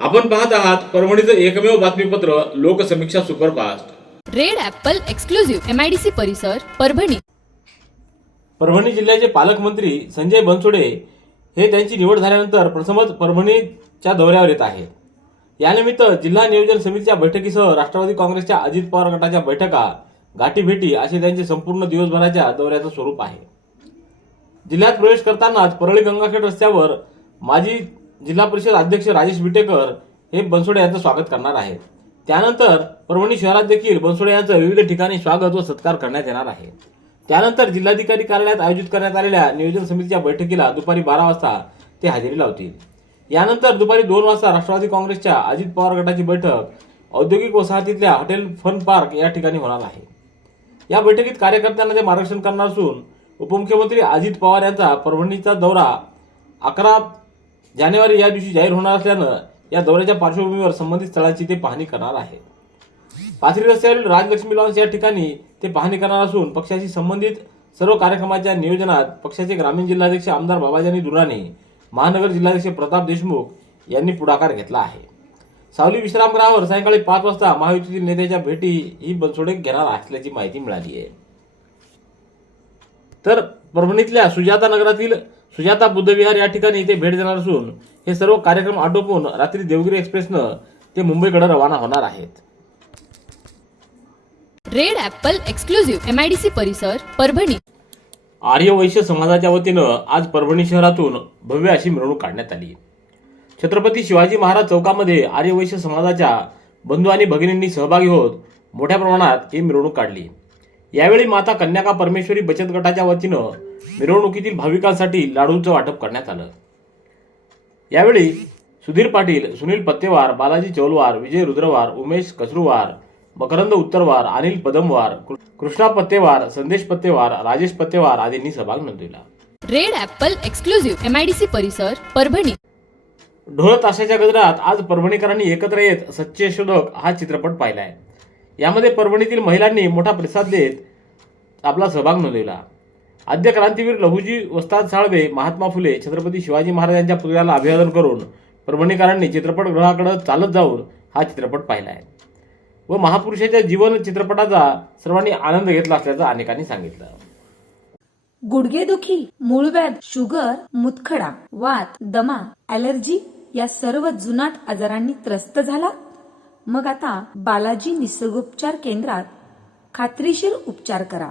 आपण पाहत आहात परभणीचं एकमेव बातमीपत्र Loksamiksha superfast. Red apple exclusive M I D C परिसर परभणी. परभणी जिल्ह्याचे पालकमंत्री संजय बनसोडे हे त्यांची निवड झाल्यानंतर प्रथमच परभणीच्या दौऱ्यावर येत आहेत. यानिमित्त जिल्हा नियोजन समितीच्या बैठकीसह राष्ट्रवादी काँग्रेसच्या अजित पवार गटाच्या बैठका गाठीभेटी असे त्यांचे संपूर्ण दिवसभराच्या दौऱ्याचं स्वरूप आहे. जिल्ह्यात प्रवेश करतानाच परळी गंगाखेड रस्त्यावर माजी जिल्हा परिषद अध्यक्ष राजेश विटेकर हे बनसोडे यांचं स्वागत करणार आहेत. त्यानंतर परभणी शहरात देखील बनसोडे यांचं विविध ठिकाणी स्वागत व सत्कार करण्यात येणार आहे. त्यानंतर जिल्हाधिकारी कार्यालयात आयोजित करण्यात आलेल्या नियोजन समितीच्या बैठकीला दुपारी बारा वाजता ते हजेरी लावतील. यानंतर दुपारी दोन वाजता राष्ट्रवादी काँग्रेसच्या अजित पवार गटाची बैठक औद्योगिक वसाहतीतल्या हॉटेल फन पार्क या ठिकाणी होणार आहे. या बैठकीत कार्यकर्त्यांना ते मार्गदर्शन करणार असून उपमुख्यमंत्री अजित पवार यांचा परभणीचा दौरा अकरा जानेवारी या दिवशी जाहीर होणार असल्यानं या दौऱ्याच्या पार्श्वभूमीवर संबंधित स्थळांची ते पाहणी करणार आहे. पाथरी रस्त्यावरील राजलक्ष्मी लॉन्स या ठिकाणी ते पाहणी करणार असून पक्षाशी संबंधित सर्व कार्यक्रमाच्या नियोजनात पक्षाचे ग्रामीण जिल्हाध्यक्ष आमदार बाबाजानी दुराणे महानगर जिल्हाध्यक्ष प्रताप देशमुख यांनी पुढाकार घेतला आहे. सावली विश्रामगृहावर सायंकाळी पाच वाजता महायुतीतील नेत्याच्या भेटी ही बनसोडे घेणार असल्याची माहिती मिळाली आहे. तर परभणीतल्या सुजाता नगरातील सुजाता बुद्धविहार या ठिकाणी ते भेट देणार असून हे सर्व कार्यक्रम आटोपून रात्री देवगिरी एक्सप्रेसनं ते मुंबईकडे रवाना होणार आहेत. रेड ॲपल एक्सक्लुझिव्ह एमआयडीसी परिसर परभणी. आर्य वैश्य समाजाच्या वतीनं आज परभणी शहरातून भव्य अशी मिरवणूक काढण्यात आली. छत्रपती शिवाजी महाराज चौकामध्ये आर्य वैश्य समाजाच्या बंधू आणि भगिनींनी सहभागी होत मोठ्या प्रमाणात ही मिरवणूक काढली. यावेळी माता कन्याका परमेश्वरी बचत गटाच्या वतीनं मिरवणुकीतील भाविकांसाठी लाडूंचं वाटप करण्यात आलं. यावेळी सुधीर पाटील सुनील पत्तेवार बालाजी चौलवार विजय रुद्रवार उमेश कचरुवार मकरंद उत्तरवार अनिल पदमवार कृष्णा पत्तेवार संदेश पत्तेवार राजेश पत्तेवार आदींनी सहभाग नोंदविला. Red apple exclusive M I D C परिसर परभणी. ढोल ताशाच्या गजरात आज परभणीकरांनी एकत्र येत सच्चे शोधक हा चित्रपट पाहिलाय. यामध्ये परभणीतील महिलांनी मोठा प्रतिसाद देत आपला सहभाग नोंदविला. आद्य क्रांतीवीर लहुजी वस्ताद साळवे महात्मा फुले छत्रपती शिवाजी महाराजांच्या पुतळ्याला अभिवादन करून परभणीकरांनी चित्रपटगृहाकडे चालत जाऊन हा चित्रपट पाहिला आहे. व महापुरुषाच्या जीवन चित्रपटाचा सर्वांनी आनंद घेतला असल्याचं अनेकांनी सांगितलं. गुडघेदुखी मूळव्याध शुगर मुतखडा वात दमा ॲलर्जी या सर्व जुनाट आजारांनी त्रस्त झाला. मग आता बालाजी निसर्गोपचार केंद्रात खात्रीशीर उपचार करा.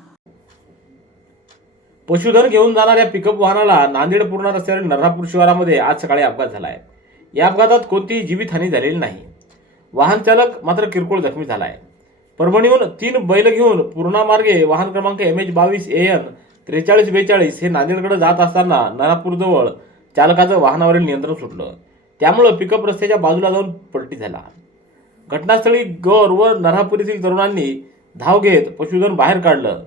पशुधन घेऊन जाणाऱ्या पिकअप वाहनाला नांदेड पूर्णा रस्त्यावरील नर्रापूर शिवारामध्ये आज सकाळी अपघात झाला आहे या अपघातात कोणतीही जीवितहानी झालेली नाही. वाहन चालक मात्र किरकोळ जखमी झाला आहे परभणीहून तीन बैल घेऊन पूर्णा मार्गे वाहन क्रमांक एम एच बावीस ए एन त्रेचाळीस बेचाळीस हे नांदेडकडे जात असताना नरापूरजवळ चालकाचं वाहनावरील नियंत्रण सुटलं. त्यामुळं पिकअप रस्त्याच्या बाजूला जाऊन पलटी झाला. घटनास्थळी गौर व नरापूर येथील तरुणांनी धाव घेत पशुधन बाहेर काढलं.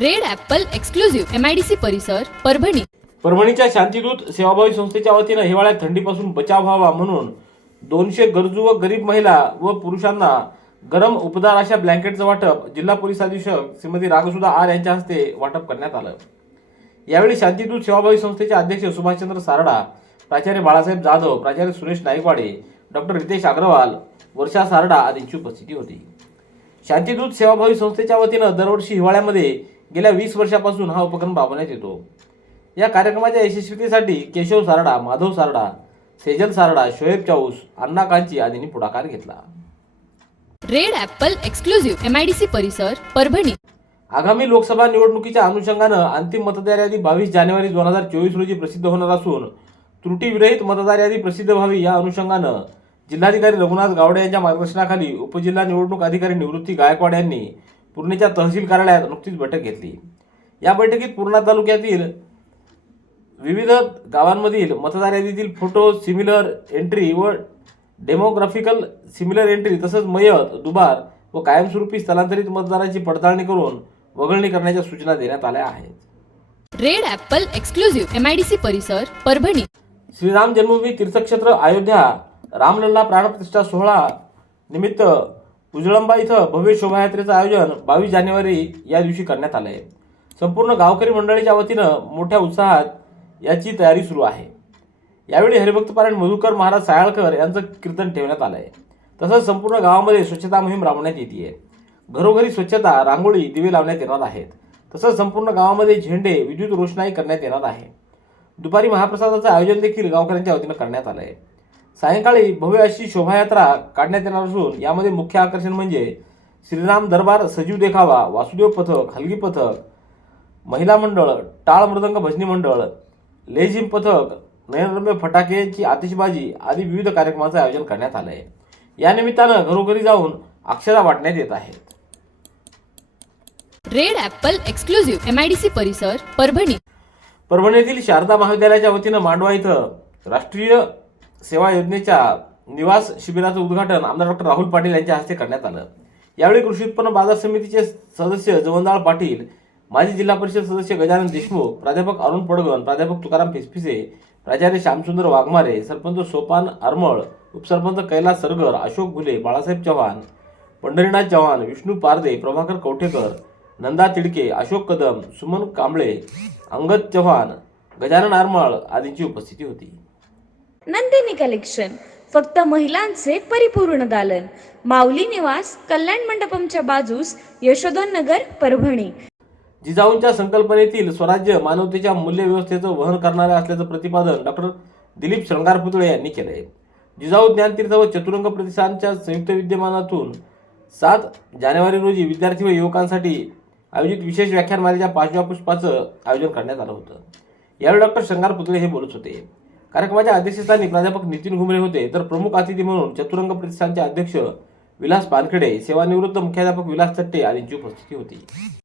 रेड ॲपल एक्सक्लुझिव्ह एमआयडीसी परिसर परभणी. परभणीच्या शांतीदूत सेवाभावी संस्थेच्या वतीनं हिवाळ्यात थंडीपासून बचाव व्हावा म्हणून दोनशे गरजू व गरीब महिला व पुरुषांना गरम उपदार अशा ब्लँकेटचं वाटप जिल्हा पोलीस अधीक्षक श्रीमती रागसुधा आर यांच्या हस्ते वाटप करण्यात आलं. यावेळी शांतिदूत सेवाभावी संस्थेचे अध्यक्ष सुभाषचंद्र सारडा प्राचार्य बाळासाहेब जाधव प्राचार्य सुरेश नाईकवाडे डॉक्टर रितेश अग्रवाल वर्षा सारडा आदींची उपस्थिती होती. शांतीदूत सेवाभावी संस्थेच्या वतीनं दरवर्षी हिवाळ्यामध्ये गेल्या वीस वर्षापासून हा उपक्रम राबवण्यात येतो. या कार्यक्रमाच्या यशस्वीतेसाठी केशव सारडा माधव सारडा सेजल सारडा शोएब चाऊस अण्णा कांची आदींनी पुढाकार घेतला. Red apple exclusive M I D C परिसर परभणी. आगामी लोकसभा निवडणुकीच्या अनुषंगानं अंतिम मतदार यादी बावीस जानेवारी दोन हजार चोवीस रोजी प्रसिद्ध होणार असून त्रुटीविरहित मतदार यादी प्रसिद्ध व्हावी या अनुषंगानं जिल्हाधिकारी रघुनाथ गावडे यांच्या मार्गदर्शनाखाली उपजिल्हा निवडणूक अधिकारी निवृत्ती गायकवाड यांनी पूर्णेच्या तहसील कार्यालयात नुकतीच बैठक घेतली. या बैठकीत पूर्णा तालुक्यातील विविध गावांमधील मतदार यादीतील फोटो सिमिलर एंट्री व डेमोग्राफिकल सिमिलर एंट्री तसंच मयत दुबार व कायमस्वरूपी स्थलांतरित मतदारांची पडताळणी करून वगळणी करण्याच्या सूचना देण्यात आल्या आहेत. Red apple exclusive M I D C परिसर परभणी. श्रीराम जन्मभूमी तीर्थक्षेत्र अयोध्या रामलल्ला प्राणप्रतिष्ठा सोहळा निमित्त उजळंबा इथं भव्य शोभायात्रेचं आयोजन बावीस जानेवारी या दिवशी करण्यात आलं आहे संपूर्ण गावकरी मंडळीच्या वतीनं मोठ्या उत्साहात याची तयारी सुरू आहे. यावेळी हरिभक्तपारायण मधुकर महाराज सायाळकर यांचं कीर्तन ठेवण्यात आलं आहे तसंच संपूर्ण गावामध्ये स्वच्छता मोहीम राबवण्यात येते आहे घरोघरी स्वच्छता रांगोळी दिवे लावण्यात येणार आहेत. तसंच संपूर्ण गावामध्ये झेंडे विद्युत रोषणाई करण्यात येणार आहे. दुपारी महाप्रसादाचं आयोजन देखील गावकऱ्यांच्या वतीनं करण्यात आलं आहे सायंकाळी भव्य अशी शोभायात्रा काढण्यात येणार असून यामध्ये मुख्य आकर्षण म्हणजे श्रीराम दरबार सजीव देखावा वासुदेव पथक हलगी पथक महिला मंडळ टाळ मृदंग भजनी मंडळ लेझिम पथक नयनरम्य फटाक्यांची आतिषबाजी आदी विविध कार्यक्रमाचं आयोजन करण्यात आलं आहे या निमित्तानं घरोघरी जाऊन अक्षरा वाटण्यात येत आहेत. Red apple exclusive M I D C परिसर परभणी. परभणीतील शारदा महाविद्यालयाच्या वतीनं मांडवा इथं राष्ट्रीय सेवा योजनेच्या निवास शिबिराचं उद्घाटन आमदार डॉक्टर राहुल पाटील यांच्या हस्ते करण्यात आलं. यावेळी कृषी उत्पन्न बाजार समितीचे सदस्य जवंदाळ पाटील माजी जिल्हा परिषद सदस्य गजानन देशमुख प्राध्यापक अरुण पडगण प्राध्यापक तुकाराम पिसपिसे प्राचार्य श्यामसुंदर वाघमारे सरपंच सोपान आरमळ उपसरपंच कैलास सरगर अशोक घुले बाळासाहेब चव्हाण पंढरीनाथ चव्हाण विष्णू पारदे प्रभाकर कवठेकर नंदा तिडके अशोक कदम सुमन कांबळे अंगद चव्हाण गजानन आरमळ आदींची उपस्थिती होती. नंदिनी कलेक्शन. फक्त महिलांचे परिपूर्ण दालन. माऊली निवास कल्याण मंडपमच्या बाजूस यशोधन नगर परभणी. जिजाऊंच्या संकल्पनेतील स्वराज्य मानवतेच्या मूल्यव्यवस्थेचं वहन करणारे असल्याचं प्रतिपादन डॉक्टर दिलीप श्रंगारपुतळे यांनी केलंय. जिजाऊ ज्ञानतीर्थ व चतुरंग प्रतिष्ठानच्या संयुक्त विद्यमानातून सात जानेवारी रोजी विद्यार्थी व युवकांसाठी आयोजित विशेष व्याख्यानमालेच्या पाचव्या पुष्पाचं आयोजन करण्यात आलं होतं. यावेळी डॉक्टर श्रंगार पुतळे हे बोलत होते. कार्यक्रमाच्या अध्यक्षस्थानी प्राध्यापक नितीन घुमरे होते. तर प्रमुख अतिथी म्हणून चतुरंग प्रतिष्ठानचे अध्यक्ष विलास पानखेडे सेवानिवृत्त मुख्याध्यापक विलास चट्टे आदींची उपस्थिती होती.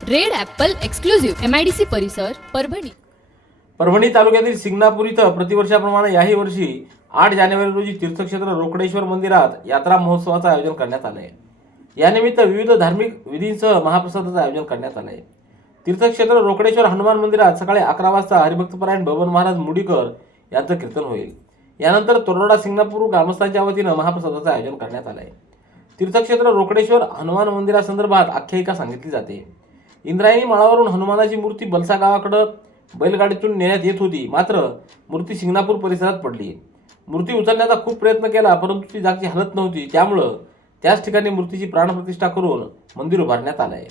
Red apple exclusive M I D C परिसर परभणी. परभणी तालुक्यातील सिंगणापूर इथं प्रतिवर्षाप्रमाणे याही वर्षी आठ जानेवारी रोजी तीर्थक्षेत्र रोकडेश्वर मंदिरात यात्रा महोत्सवाचं आयोजन करण्यात आलं आहे यानिमित्त विविध धार्मिक विधींसह महाप्रसादाचं आयोजन करण्यात आलं आहे तीर्थक्षेत्र रोकडेश्वर हनुमान मंदिरात सकाळी अकरा वाजता हरिभक्तपरायण बबन महाराज मुडीकर यांचं कीर्तन होईल. यानंतर तोरडा सिंगणापूर ग्रामस्थांच्या वतीनं महाप्रसादाचं आयोजन करण्यात आलं आहे तीर्थक्षेत्र रोकडेश्वर हनुमान मंदिरासंदर्भात आख्यायिका सांगितली जाते. इंद्रायणी माळावरून हनुमानाची मूर्ती बलसा गावाकडं बैलगाडीतून नेण्यात येत होती मात्र मूर्ती सिंगणापूर परिसरात पडली. मूर्ती उचलण्याचा खूप प्रयत्न केला परंतु ती जागची हलत नव्हती. त्यामुळं त्याच ठिकाणी मूर्तीची प्राणप्रतिष्ठा करून मंदिर उभारण्यात आलं आहे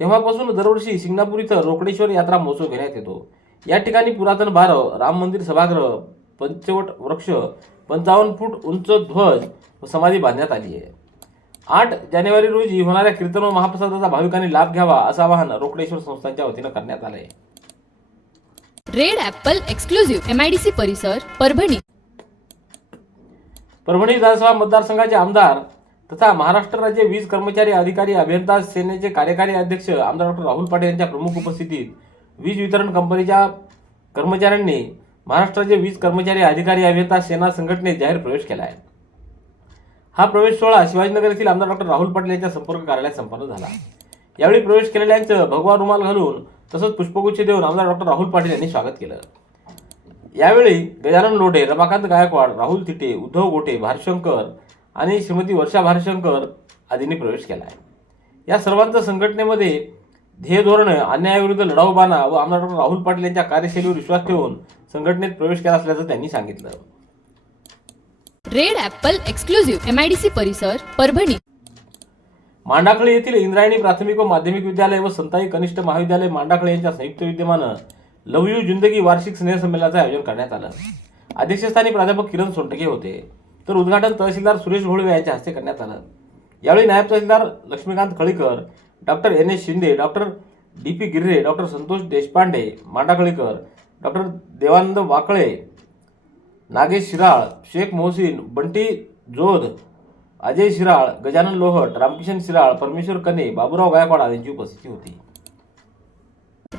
तेव्हापासून दरवर्षी सिंगणापूर इथं रोकडेश्वर यात्रा महोत्सव घेण्यात येतो. या ठिकाणी पुरातन बारव राम मंदिर सभागृह पंचवट वृक्ष पंचावन्न फूट उंच ध्वज व समाधी बांधण्यात आली आहे. आठ जानेवारी रोजी होणाऱ्या कीर्तन व महाप्रसादाचा भाविकांनी लाभ घ्यावा असं आवाहन रोकडेश्वर संस्थांच्या वतीनं करण्यात आलं आहे red apple exclusive M I D C परिसर परभणी. परभणी विधानसभा मतदारसंघाचे आमदार तथा महाराष्ट्र राज्य वीज कर्मचारी अधिकारी अभियंता सेनेचे कार्यकारी अध्यक्ष आमदार डॉक्टर राहुल पाटील यांच्या प्रमुख उपस्थितीत वीज वितरण कंपनीच्या कर्मचाऱ्यांनी महाराष्ट्राचे वीज कर्मचारी अधिकारी अभियंता सेना संघटनेत जाहीर प्रवेश केला आहे. हा प्रवेश सोहळा शिवाजीनगर येथील आमदार डॉक्टर राहुल पाटील यांच्या संपर्क कार्यालयात संपन्न झाला. यावेळी प्रवेश केलेल्यांचं भगवा रुमाल घालून तसंच पुष्पगुच्छ देऊन आमदार डॉक्टर राहुल पाटील यांनी स्वागत केलं. यावेळी गजानन लोढे रमाकांत गायकवाड राहुल तिटे उद्धव गोटे भारशंकर आणि श्रीमती वर्षा भारशंकर आदींनी प्रवेश केला आहे. या सर्वांचं संघटनेमध्ये ध्येय धोरण अन्यायाविरुद्ध लढाऊ बाणा व आमदार डॉक्टर राहुल पाटील यांच्या कार्यशैलीवर विश्वास ठेवून संघटनेत प्रवेश केला असल्याचं त्यांनी सांगितलं. Red apple exclusive M I D C परिसर परभणी. मांडाखळी येथील इंद्रायणी प्राथमिक व माध्यमिक विद्यालय व संताई कनिष्ठ महाविद्यालय मांडाखळी यांच्या संयुक्त विद्यमानं लव यू जिंदगी वार्षिक स्नेहसंमेलनाचं आयोजन करण्यात आलं. अध्यक्षस्थानी प्राध्यापक किरण सोनटके होते. तर उद्घाटन तहसीलदार सुरेश घोळवे यांच्या हस्ते करण्यात आलं. यावेळी नायब तहसीलदार Laxmikant Khalikar doctor N S Shinde doctor D P Girre doctor Santosh Deshpande Mandakhalikar doctor Devanand Wakle Nagesh Shiral Shaikh Mohsin Bunty Jodh Ajay Shiral Gajanan Lohat Ramkishan Shiral Parmeshwar Kane Baburao Gaikwad यांची उपस्थिती होती.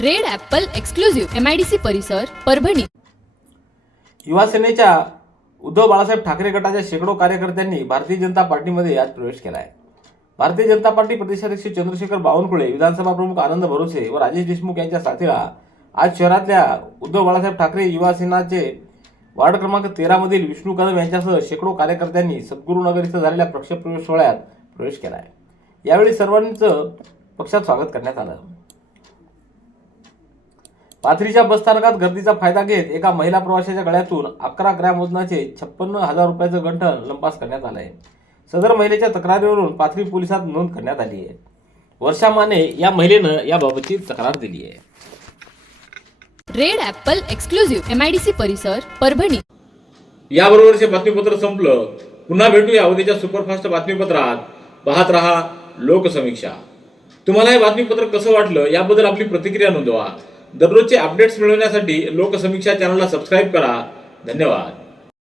Red apple exclusive M I D C परिसर परभणी. युवा सेनेच्या उद्धव बाळासाहेब ठाकरे गटाच्या शेकडो कार्यकर्त्यांनी भारतीय जनता पार्टीमध्ये आज प्रवेश केला आहे भारतीय जनता पार्टी प्रदेशाध्यक्ष चंद्रशेखर बावनकुळे विधानसभा प्रमुख आनंद भरोसे व राजेश देशमुख यांच्या साथीला आज शहरातल्या उद्धव बाळासाहेब ठाकरे युवा सेनाचे वार्ड क्रमांक तेरा मधील विष्णू कदम यांच्यासह शेकडो कार्यकर्त्यांनी सद्गुरुनगर इथं झालेल्या पक्षप्रवेश सोहळ्यात प्रवेश केला आहे यावेळी सर्वांचं पक्षात स्वागत करण्यात आलं. पाथरीच्या बसस्थानकात गर्दीचा फायदा घेत एका महिला प्रवाशाच्या गळ्यातून अकरा ग्रॅम वजनाचे छप्पन्न हजार रुपयाचं गंठन लंपास करण्यात आलं आहे सदर महिलेच्या तक्रारीवरून पाथरी पोलिसात नोंद करण्यात आली आहे. वर्षा माने या महिलेनं याबाबतची तक्रार दिली आहे. Red apple exclusive M I D C परिसर परभणी. याबरोबरचे बातमीपत्र संपलं पुन्हा भेटूया उद्याच्या सुपरफास्ट बातमीपत्रात. पाहत रहा लोकसमीक्षा. तुम्हाला हे बातमीपत्र कसं वाटलं याबद्दल आपली प्रतिक्रिया नोंदवा. दररोजचे अपडेट्स मिळवण्यासाठी लोकसमीक्षा चॅनलला सबस्क्राईब करा. धन्यवाद.